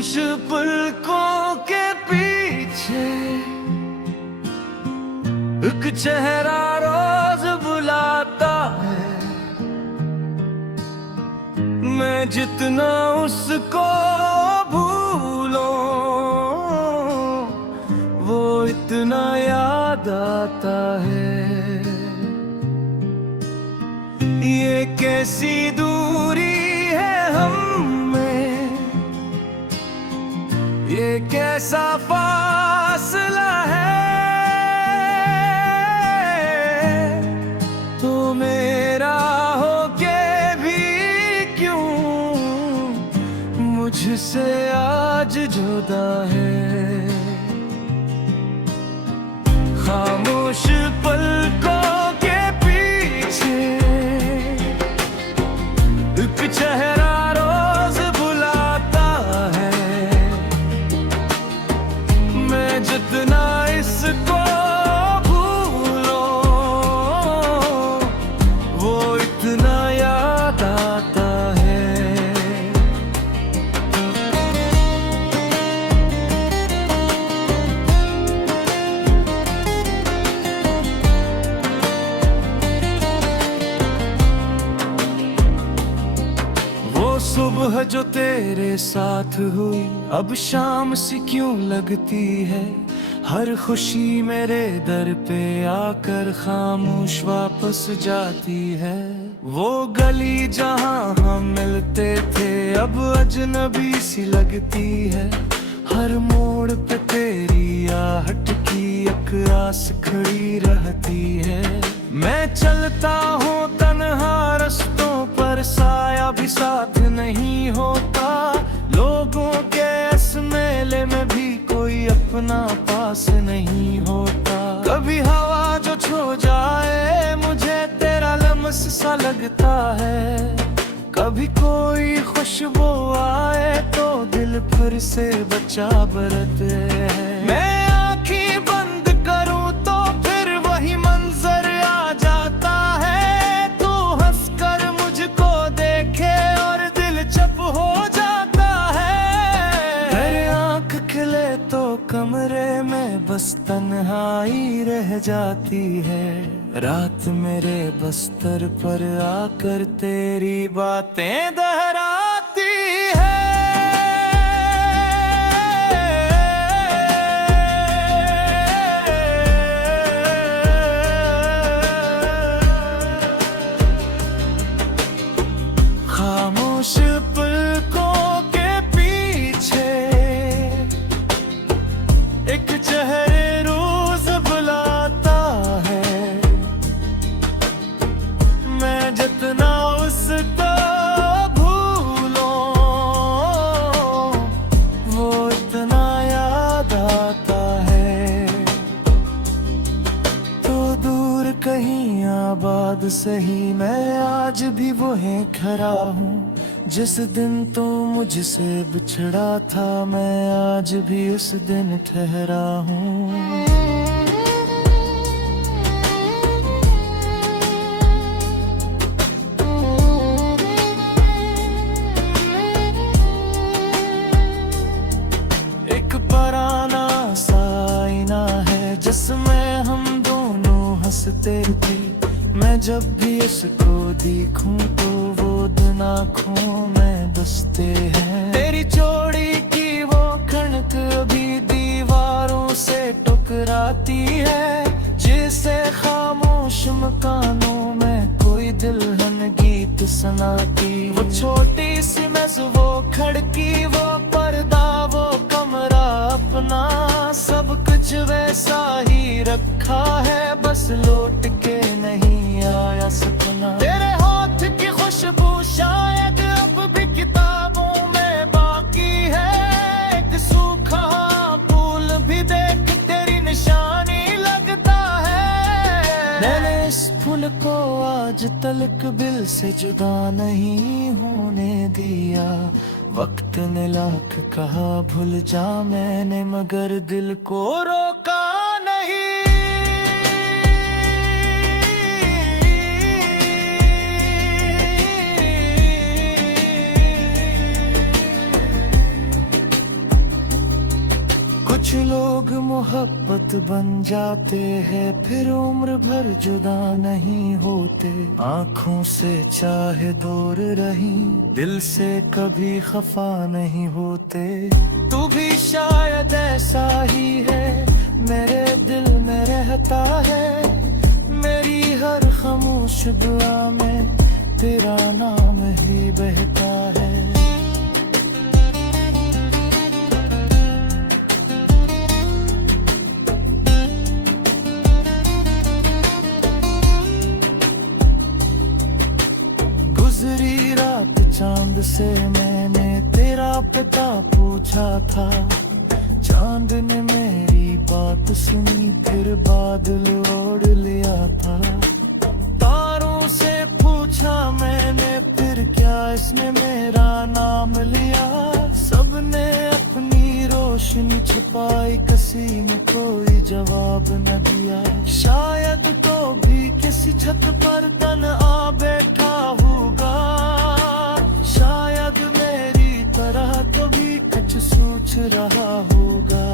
खामोश पलकों के पीछे एक चेहरा रोज बुलाता है। मैं जितना उसको भूलूं वो इतना याद आता है। ये कैसी दूरी है हम में, ये कैसा फासला है। तो मेरा हो के भी क्यों मुझसे आज जुदा है। खामोश पलकों के पीछे एक चेहरा रोज बुलाता है। मैं जितना इसको भूलूं वो इतना याद आता है। सुबह जो तेरे साथ हुई अब शाम सी क्यों लगती है। हर खुशी मेरे दर पे आकर खामोश वापस जाती है। वो गली जहां हम मिलते थे अब अजनबी सी लगती है। हर मोड़ पे तेरी आहट की एक आस खड़ी रहती है। मैं चलता हूँ तन्हा रस्तों पर साया भी साथ नहीं होता। लोगों के इस मेले में भी कोई अपना पास नहीं होता। कभी हवा जो छू जाए मुझे तेरा लम्स सा लगता है। कभी कोई खुशबू आए तो दिल फिर से बचा बरते है। मैं आँखें बंद करूं तो फिर वही मंजर आ जाता है। तू हंसकर मुझको देखे और दिल चुप हो जाता है। मेरे आँख खिले तो कमरे में बस तन्हाई रह जाती है। रात मेरे बस्तर पर आकर तेरी बातें दोहराती है। खामोश पलकों के पीछे एक चेहरे रोज बुलाता है। मैं जितना उसको भूलूं वो इतना याद आता है। तो दूर कहीं आबाद सही मैं आज भी वहीं खड़ा हूँ। जिस दिन तू मुझसे बिछड़ा था मैं आज भी उस दिन ठहरा हूँ। एक पुराना सा आईना है जिसमें हम दोनों हंसते थे। मैं जब भी इसको देखूं तो वो दिन आँखों में बसते हैं। तेरी चोड़ी की वो खड़क अभी दीवारों से टकराती है। जिसे खामोश मकानों में कोई दुल्हन गीत सुनाती। वो छोटी सी मेज वो खिड़की वो पर्दा वो कमरा अपना सब कुछ वैसा ही रखा है। बस लौट के नहीं आया सपना। तेरे हाथ की खुशबू शायद अब भी किताबों में बाकी है। एक सूखा फूल भी देख तेरी निशानी लगता है। मैंने इस फूल को आज तलक दिल से जुदा नहीं होने दिया। वक्त ने लाख कहा भूल जा मैंने मगर दिल को रोका नहीं। लोग मोहब्बत बन जाते हैं, फिर उम्र भर जुदा नहीं होते। आँखों से चाहे दूर रही, दिल से कभी खफा नहीं होते। तू भी शायद ऐसा ही है, मेरे दिल में रहता है। मेरी हर खामोश दुआ में तेरा नाम ही बहता है। गुजरी रात चांद से मैंने तेरा पता पूछा था। चांद ने मेरी बात सुनी, फिर बादल ओढ़ लिया था। तारों से पूछा मैंने, फिर क्या इसने मेरा नाम लिया। सबने अपनी रोशनी छुपाई, किसी ने कोई जवाब न दिया। शायद तो भी किसी छत पर तन्हा बैठा होगा, शायद मेरी तरह तो भी कुछ सोच रहा होगा।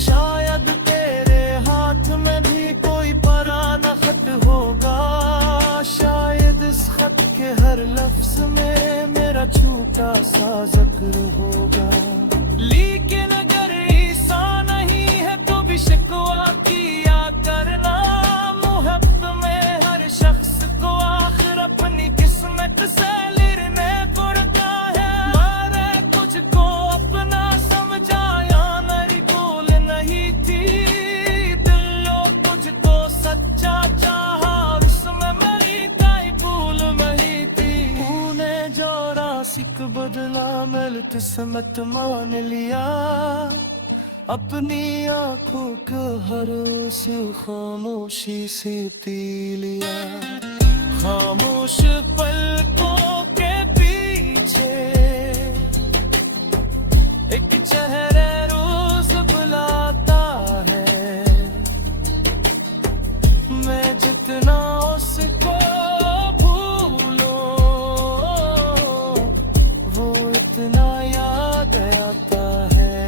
शायद तेरे हाथ में भी कोई पुराना खत होगा, शायद इस खत के हर लफ्ज में मेरा छोटा सा जिक्र होगा। लेकिन अगर ऐसा नहीं है तो भी शिकवा किया करना। मोहब्बत में हर शख्स को आखिर अपनी किस्मत से लड़ने पड़ता है। मारे तुझको अपना समझा या मेरी भूल नहीं थी। दिलों तुझको सच्चा चाहा, उसमें मेरी कोई भूल नहीं थी। तूने जो रासिक बदला मिल किस्मत मान लिया। अपनी आंखों को हर उस खामोशी से पी लिया। खामोश पलकों के पीछे एक चेहरा रोज बुलाता है। मैं जितना उसको भूलूं, वो इतना याद आता है।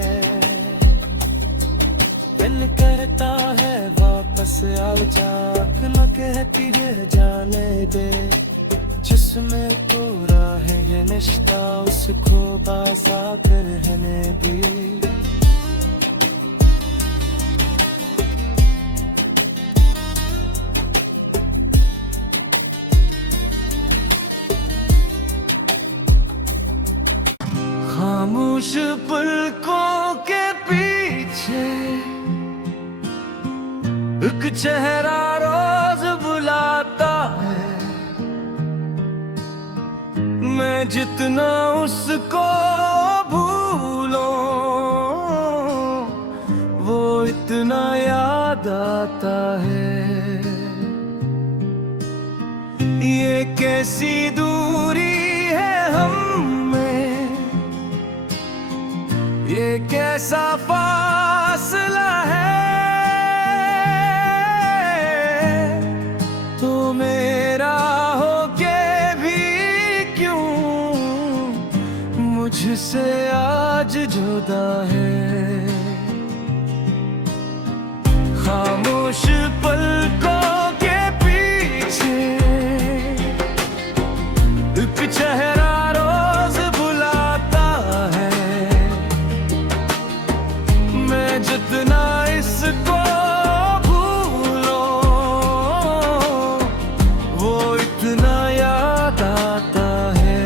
दिल कहता है वापस आ जा, न कहती है जाने दे। जिसमें पूरा है निष्ठा, उसको बासा कर रहने दे। खामोश पलकों के पीछे एक चेहरा रोज बुलाता है। मैं जितना उसको भूलूं, वो इतना याद आता है। ये कैसी दूरी है हम में, ये कैसा फासला है। तो मेरा होके भी क्यों मुझसे आज जुदा है। खामोश पलकों के पीछे एक चेहरा रोज बुलाता है। मैं जितना इसको भूलूं, वो इतना याद आता है।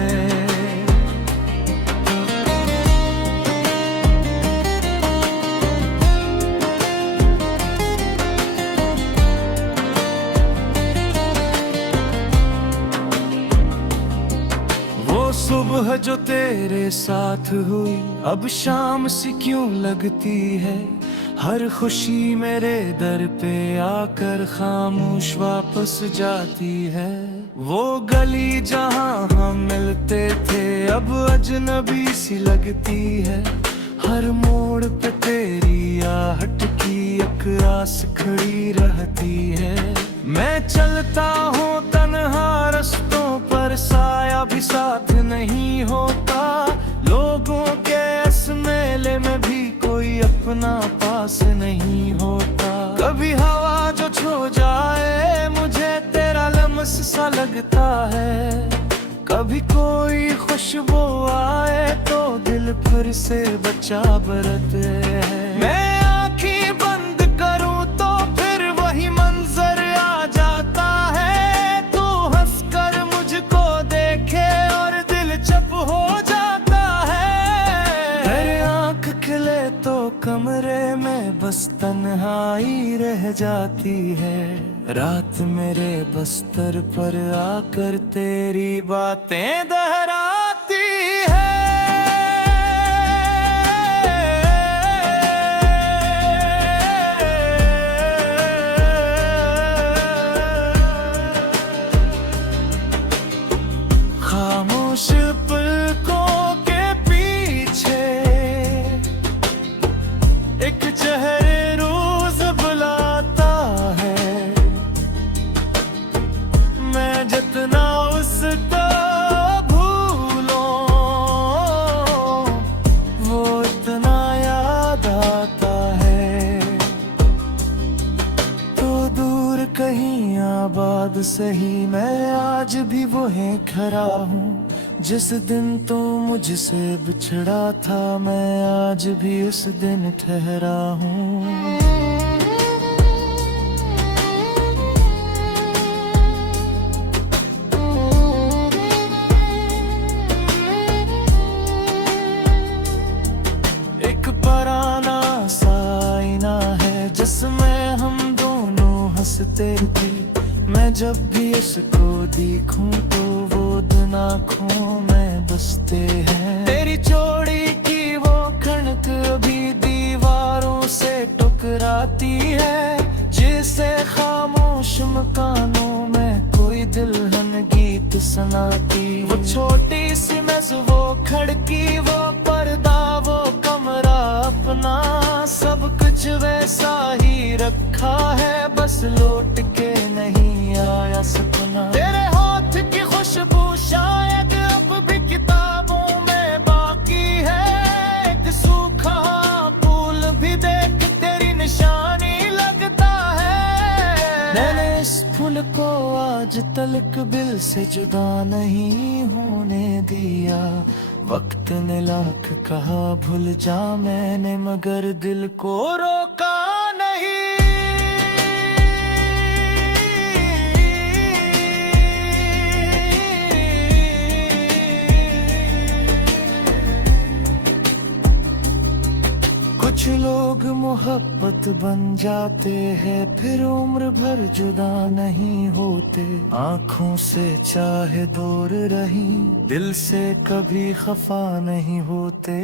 वो सुबह जो तेरे साथ हुई, अब शाम सी क्यों लगती है। हर खुशी मेरे दर पे आकर खामोश वापस जाती है। वो गली जहां हम मिलते थे, अब अजनबी सी लगती है। हर मोड़ पे तेरी आहट की एक आस खड़ी रहती है। मैं चलता हूँ तन्हा रस्तों पर, साया भी साथ नहीं होता। लोगों के इस मेले में भी कोई अपना पास नहीं होता। कभी हवा जो छू जाए मुझे तेरा लम्स सा लगता है, कभी कोई खुशबू आए तो दिल फिर से बच्चा बरते है। मैं आँखें बंद करूं तो फिर वही मंजर आ जाता है, तू हंसकर मुझको देखे और दिल चुप हो जाता है। तेरे आँख खिले तो कमरे में बस तन्हाई रह जाती है, रात मेरे बस्तर पर आकर तेरी बातें दोहराती है। खामोश पलकों के पीछे एक चेहरे रोज बुलाता है, मैं जितना उसको भूलूं वो इतना याद आता है। तो दूर कहीं आबाद सही मैं आज भी वहीं खड़ा हूँ, जिस दिन तू मुझसे बिछड़ा था मैं आज भी उस दिन ठहरा हूँ। एक पुराना सा आईना है जिसमें हम दोनों हंसते थे, मैं जब भी इसको देखूं तो वो दिन आँखों में बसते हैं। तेरी चोड़ी की वो खड़क अभी दीवारों से टकराती है, जिसे खामोश मकानों में कोई दुल्हन गीत सुनाती। वो छोटी सी मेज, वो खिड़की, वो पर्दा, वो कमरा अपना, सब कुछ वैसा ही रखा है, बस लौट के नहीं आया सपना। तेरे हाथ की खुशबू शायद अब भी किताबों में बाकी है, एक सूखा फूल भी देख तेरी निशानी लगता है। मैंने इस फूल को आज तलक दिल से जुदा नहीं होने दिया, वक्त ने लाख कहा भूल जा मैंने मगर दिल को रोका नहीं। कुछ लोग मोहब्बत बन जाते हैं फिर उम्र भर जुदा नहीं होते, आंखों से चाहे दूर रही दिल से कभी खफा नहीं होते।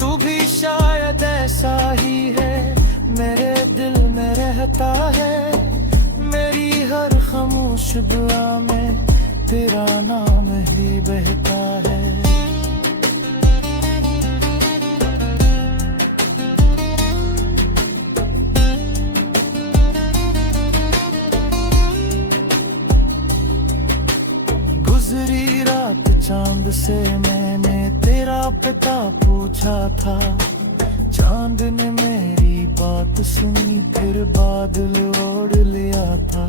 तू भी शायद ऐसा ही है, मेरे दिल में रहता है, मेरी हर खामोश दुआ में तेरा नाम ही बहता है। गुजरी रात चांद से मैंने तेरा पता पूछा था, चांद ने मेरी बात सुनी फिर बादल ओढ़ लिया था।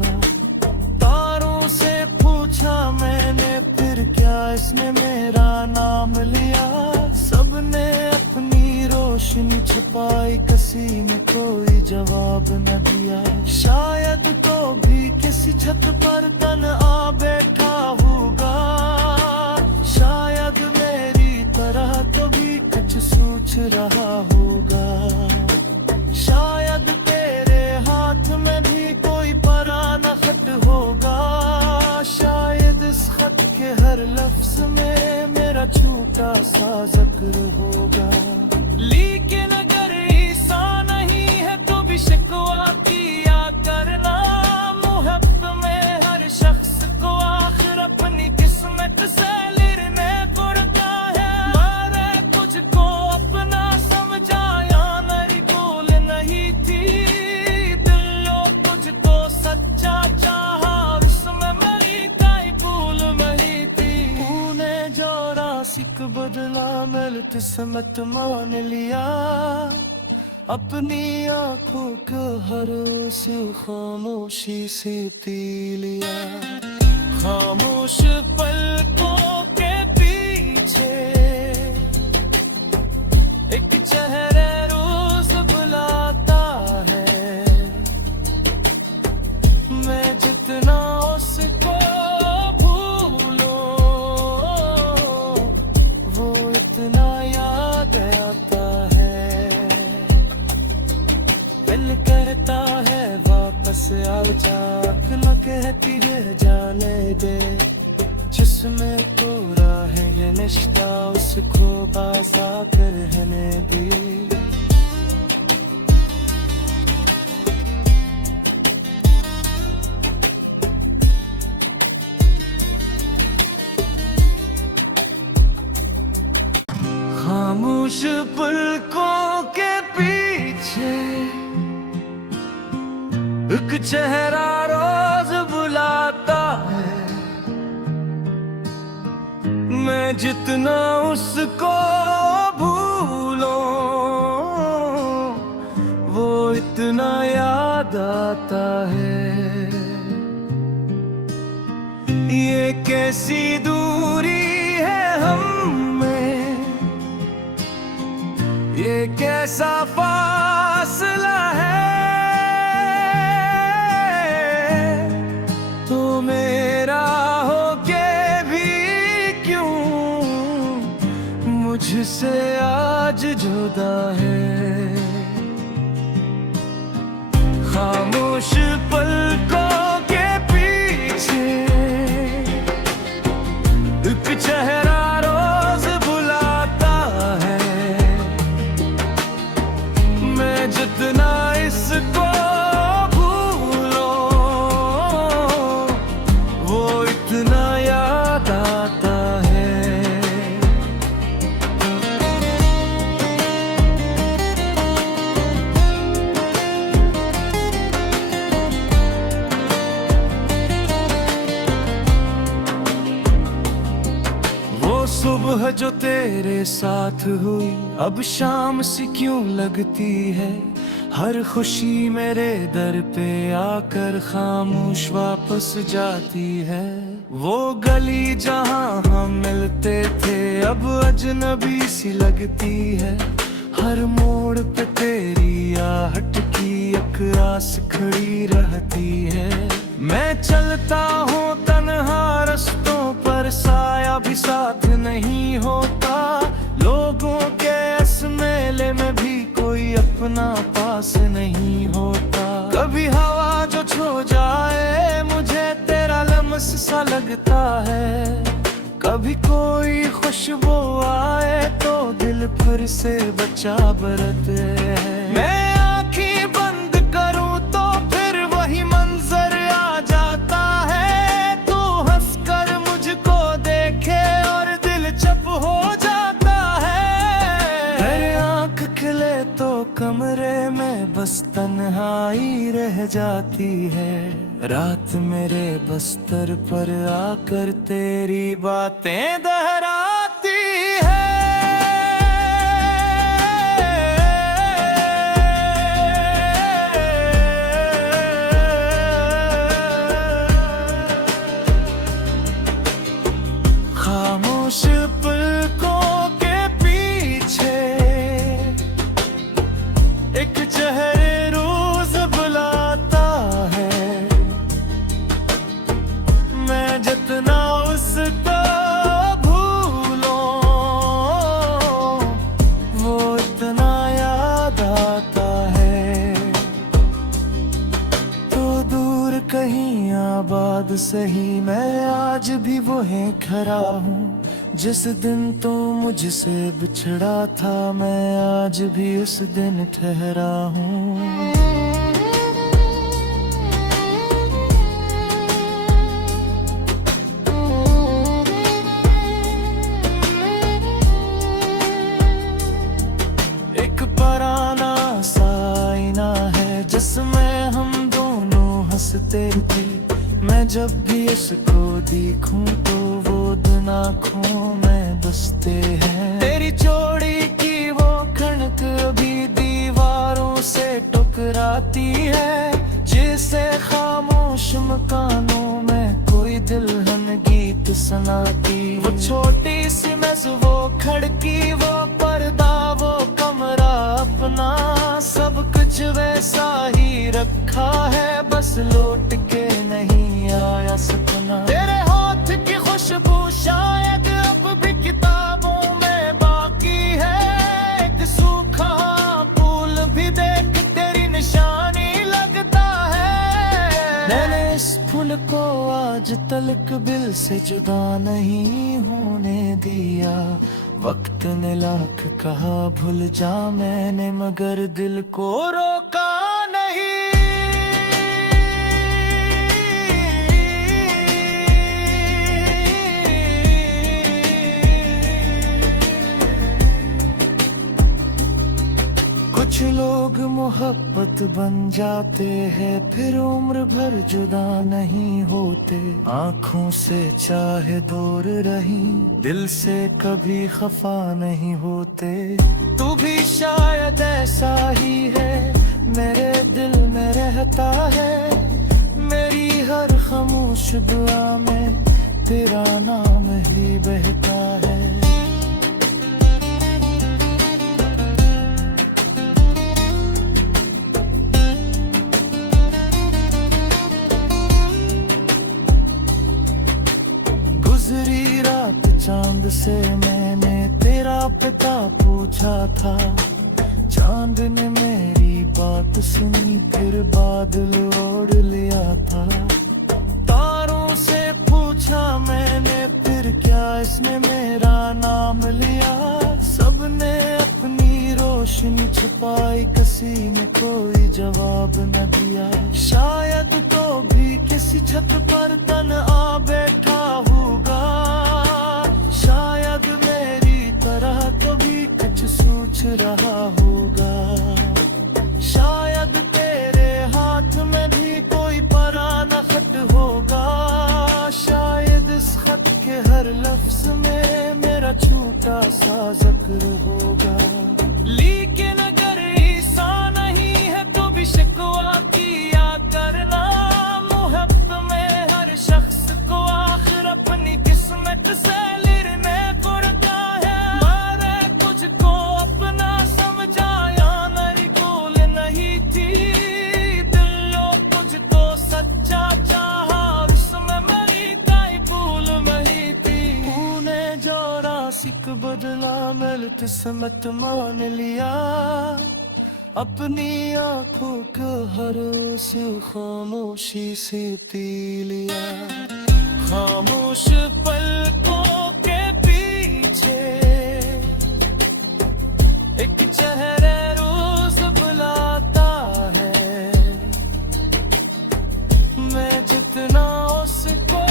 तारों से पूछा मैंने फिर क्या इसने मेरा नाम लिया, सबने अपनी रोशनी छुपाई किसी ने कोई जवाब न दिया। शायद तो भी किसी छत पर तन्हा बैठा होगा, शायद मेरी तरह तो भी कुछ सोच रहा होगा, शायद तेरे हाथ में भी कोई पुराना खत होगा, शायद इस खत के हर लफ्ज में मेरा छोटा सा जिक्र होगा। लेकिन अगर ऐसा नहीं है तो भी शिकवा किया करना, मोहब्बत में हर शख्स को आखिर अपनी किस्मत से लड़ने पड़ता है। मैंने तुझको अपना समझा या मेरी भूल नहीं थी, दिलो तुझको सच्चा चाहा उसमें मेरी कोई भूल नहीं थी। तूने जो राशिक बदला मिल किस्मत मान लिया, अपनी आंखों को हर उस खामोशी से पी लिया। खामोश पलकों के पीछे एक चेहरा रोज बुलाता है। मैं जितना उसको भूलूं वो इतना याद आता है। दिल करता है वापस आ जा, न कहती है जाने दे। जिसमें तो राह है निष्ठा उसको पासा कर रहने दे। खामोश पलकों के पीछे एक चेहरा रोज बुलाता है। मैं जितना उसको भूलूं वो इतना याद आता है। ये कैसी दूरी है हम में, ये कैसा फासला है। तो मेरा होके भी क्यों मुझसे आज जुदा है। खामोश पलकों के पीछे एक चेहरा रोज बुलाता है। मैं जितना इसको भूलूं वो इतना याद आता है। वो सुबह जो तेरे साथ हुई अब शाम सी क्यों लगती है। हर खुशी मेरे दर पे आकर खामोश वापस जाती है। वो गली जहां हम मिलते थे अब अजनबी सी लगती है। हर मोड़ पे तेरी आहट की एक आस खड़ी रहती है। मैं चलता हूँ तन्हा रस्तों पर साया भी साथ नहीं होता। लोगों के इस मेले में भी कोई अपना पास नहीं होता। कभी हवा जो छू जाए मुझे तेरा लम्स सा लगता है। कभी कोई खुशबू आए तो दिल फिर से बचा बरते है। मैं आँखें बंद करूं तो फिर वही मंजर आ जाता है। तू हंसकर मुझको देखे और दिल चुप हो जाता है। फिर आँख खिले तो कमरे में बस तन्हाई रह जाती है। रात मेरे बस्तर पर आकर तेरी बातें दोहराती है। खामोश पलकों के पीछे एक चेहरे रोज बुलाता है। मैं जितना उसको भूलूं वो इतना याद आता है। तो दूर कहीं आबाद सही मैं आज भी वहीं खड़ा हूँ। जिस दिन तो मुझसे बिछड़ा था मैं आज भी उस दिन ठहरा हूँ। एक पुराना सा आईना है जिसमें हम दोनों हंसते थे। मैं जब भी उसको देखूं तो वो दिन आँखों में बसते हैं। तेरी चोड़ी की वो खड़क अभी दीवारों गुम कानों में कोई दुल्हन गीत सुनाती। वो छोटी सी मेज, वो खिड़की, वो पर्दा, वो कमरा अपना, सब कुछ वैसा ही रखा है, बस लौट के नहीं आया सपना। तेरे हाथ की खुशबू शायद अब भी किताबों में बाकी है, एक सूखा फूल भी देख तेरी निशानी लगता है। मैंने इस फूल को आज तलक दिल से जुदा नहीं होने दिया। वक्त ने लाख कहा भूल जा, मैंने मगर दिल को रोका नहीं। कुछ लोग मोहब्बत बन जाते हैं, फिर उम्र भर जुदा नहीं होते। आंखों से चाहे दूर रही, दिल से कभी खफा नहीं होते। तू भी शायद ऐसा ही है, मेरे दिल में रहता है। मेरी हर खामोश दुआ में तेरा नाम ही बहता है। गुजरी रात चांद से मैंने तेरा पता पूछा था। चांद ने मेरी बात सुनी, फिर बादल ओढ़ लिया था। तारों से पूछा मैंने, फिर क्या इसने मेरा नाम लिया। सबने अपनी रोशनी छुपाई, किसी ने कोई जवाब न दिया। शायद तो भी किसी छत पर तन्हा बैठा होगा, शायद मेरी तरह तो भी कुछ सोच रहा होगा। शायद तेरे हाथ में भी कोई पुराना खत होगा, शायद इस खत के हर लफ्ज में मेरा छोटा सा जिक्र होगा। लेकिन अगर ऐसा नहीं है तो भी शिकवा किया करना। मोहब्बत में हर शख्स को आखिर अपनी किस्मत से लिरने पड़ता है। मैंने तुझको अपना समझा या मेरी भूल नहीं थी। दिलों तुझको सच्चा चाहा, उसमें मेरी कोई भूल नहीं थी। तूने जो रासिक बदला मिल किस्मत मान लिया। अपनी आंखों को हर से खामोशी से पी लिया। खामोश पलकों के पीछे एक चेहरा रोज बुलाता है। मैं जितना उसको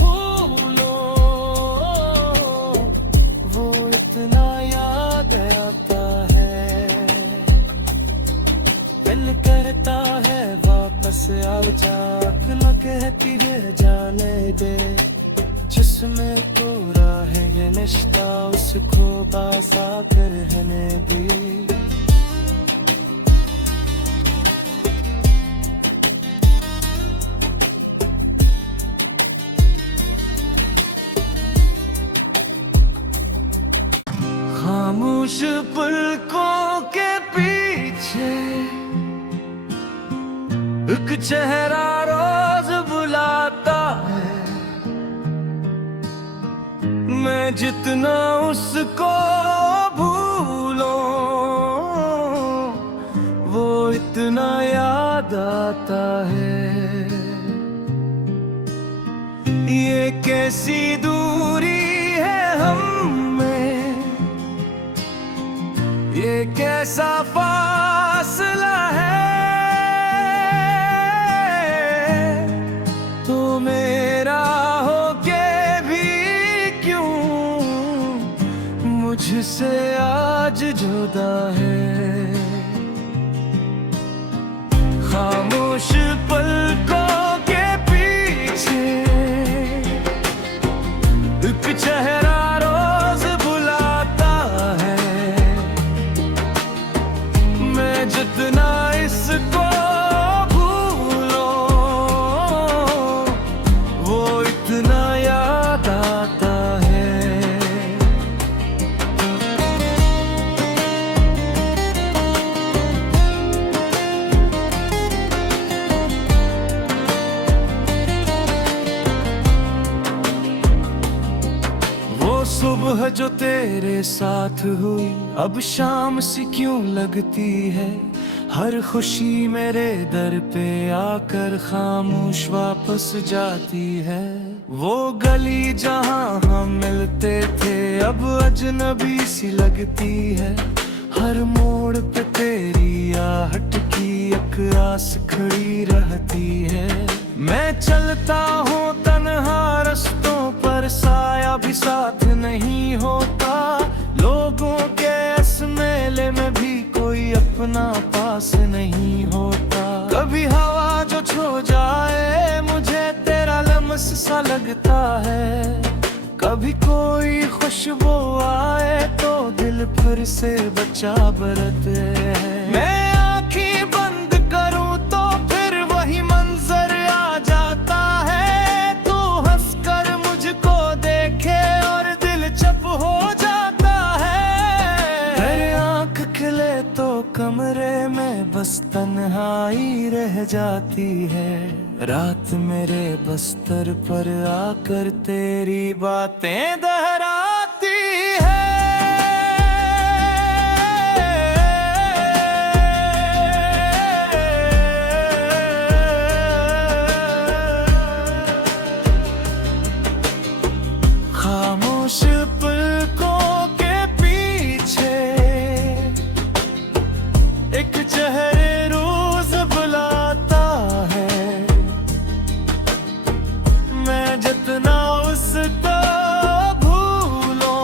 भूलूं, वो इतना याद आता है। दिल करता है वापस आ जा, न कहती है जाने दे। जिसमें तो राह है निश्ता, उसको बासा कर रहने दी। खामोश पलकों के पीछे एक चेहरा रोज बुलाता है। मैं जितना उसको भूलूं, वो इतना याद आता है। ये कैसी दूरी है हम में, ये कैसा फासला है। तो मेरा होके भी क्यों मुझसे आज जुदा है। खामोश पलकों के पीछे एक चेहरा रोज बुलाता है। मैं जितना इसको भूलूं, तेरे साथ हुई अब शाम सी क्यों लगती है, हर खुशी मेरे दर पे आकर खामोश वापस जाती है। वो गली जहाँ हम मिलते थे अब अजनबी सी लगती है, हर मोड़ पे तेरी आहट की एक आस खड़ी रहती है। मैं चलता हूँ तन्हा रस्तों पर, साया भी साथ नहीं होता, लोगों के इस मेले में भी कोई अपना पास नहीं होता। कभी हवा जो छू जाए मुझे तेरा लम्स सा लगता है, कभी कोई खुशबू आए तो दिल फिर से बचा बरते है। मैं आँखें बंद करूं तो फिर वही मंजर आ जाता है, तू हंसकर मुझको देखे और दिल चुप हो जाता है। हर आँख खिले तो कमरे में बस तन्हाई रह जाती है, रात मेरे बस्तर पर आकर तेरी बातें दोहराती है। खामोश पलकों के पीछे एक चेहरे रोज बुलाता है, मैं जितना उसको भूलूं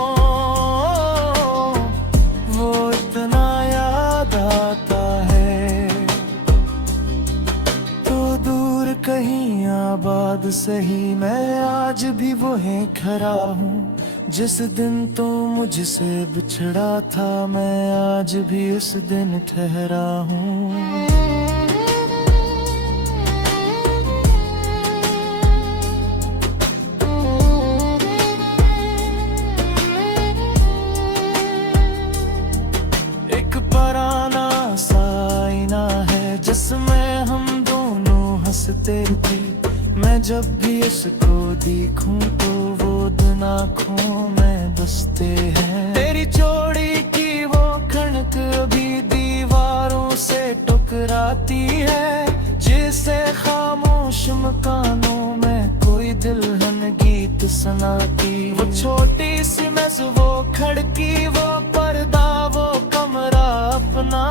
वो इतना याद आता है। तो दूर कहीं आबाद सही मैं आज भी वहीं खड़ा हूँ, जिस दिन तू मुझसे बिछड़ा था मैं आज भी उस दिन ठहरा हूँ। पुराना सा आईना है जिसमें हम दोनों हंसते थे, मैं जब भी उसको देखूं तो वो दिन आँखों में बसते हैं। तेरी चोड़ी की वो खड़क अभी दीवारों से टकराती है, जिसे खामोश मकानों में कोई दुल्हन गीत सुनाती। वो छोटी सी मेज वो खिड़की वो पर्दा वो कमरा अपना,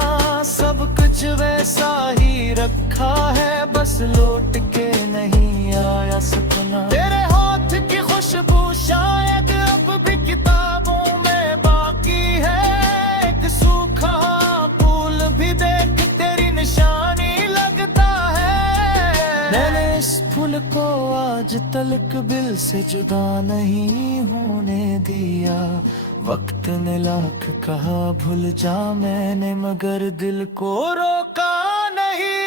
सब कुछ वैसा ही रखा है बस लौट के नहीं आया सपना। तेरे हाथ की खुशबू शायद अब भी किताबों में बाकी है, एक सूखा फूल भी देख तेरी निशानी लगता है। मैंने इस फूल को आज तलक दिल से जुदा नहीं होने दिया, वक्त ने लाख कहा भूल जा मैंने मगर दिल को रोका नहीं।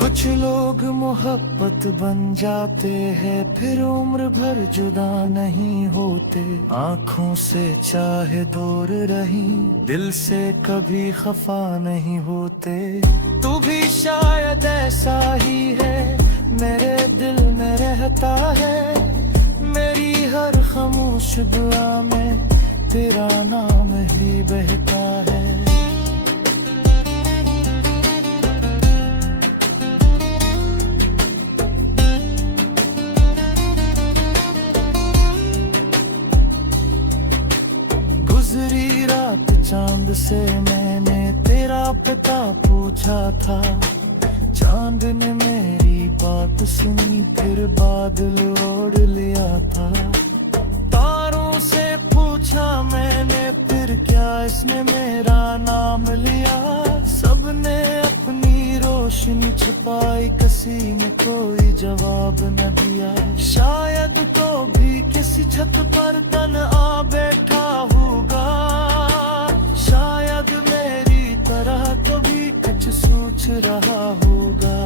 कुछ लोग मोहब्बत बन जाते हैं फिर उम्र भर जुदा नहीं होते, आँखों से चाहे दूर रही दिल से कभी खफा नहीं होते। तू भी शायद ऐसा ही है मेरे दिल में रहता है, मेरी हर खामोश दुआ में तेरा नाम ही बहता है। गुजरी रात चांद से मैंने तेरा पता पूछा था, चांद ने मेरी बात सुनी फिर बादल ओढ़ लिया था। तारों से पूछा मैंने फिर क्या इसने मेरा नाम लिया, सबने अपनी रोशनी छुपाई किसी ने कोई जवाब न दिया। शायद तो भी किसी छत पर तन्हा बैठा होगा, शायद मेरी तरह तो भी कुछ सोच रहा होगा,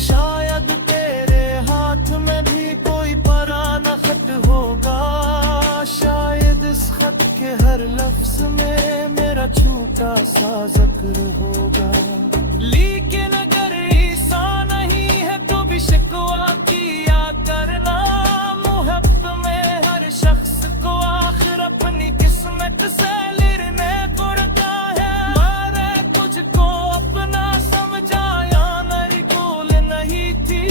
शायद तेरे हाथ में भी कोई पुराना खत होगा, शायद इस खत के हर लफ्ज में मेरा छूटा का सा जिक्र होगा। लेकिन अगर ईसा नहीं है तो भी शिकवा किया करना। मुहब्बत में हर शख्स को आखिर अपनी किस्मत से लड़ने पड़ता है। मैंने तुझको अपना समझा या मेरी भूल नहीं थी।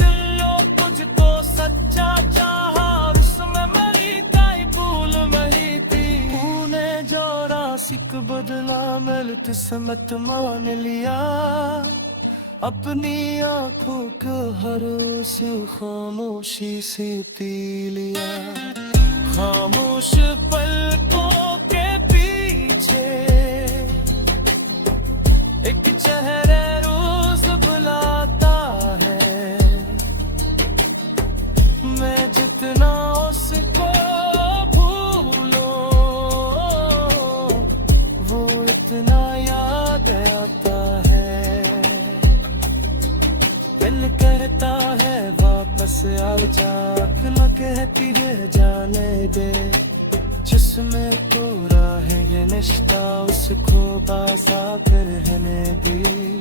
दिलों तुझको सच्चा चाहा, उसमें मेरी कोई भूल नहीं थी। तूने जो रासिक बदला मिल किस्मत मान लिया। अपनी आंखों को हर से खामोशी से पी लिया। खामोश पलकों के पीछे एक चेहरे रोज बुलाता है। मैं जितना उसको भूलो वो इतना याद आता है। दिल करता है वापस आ जा, न कहती है जाने दे। जिसमें तो राह है निष्ठा उसको बासा कर रहने दे।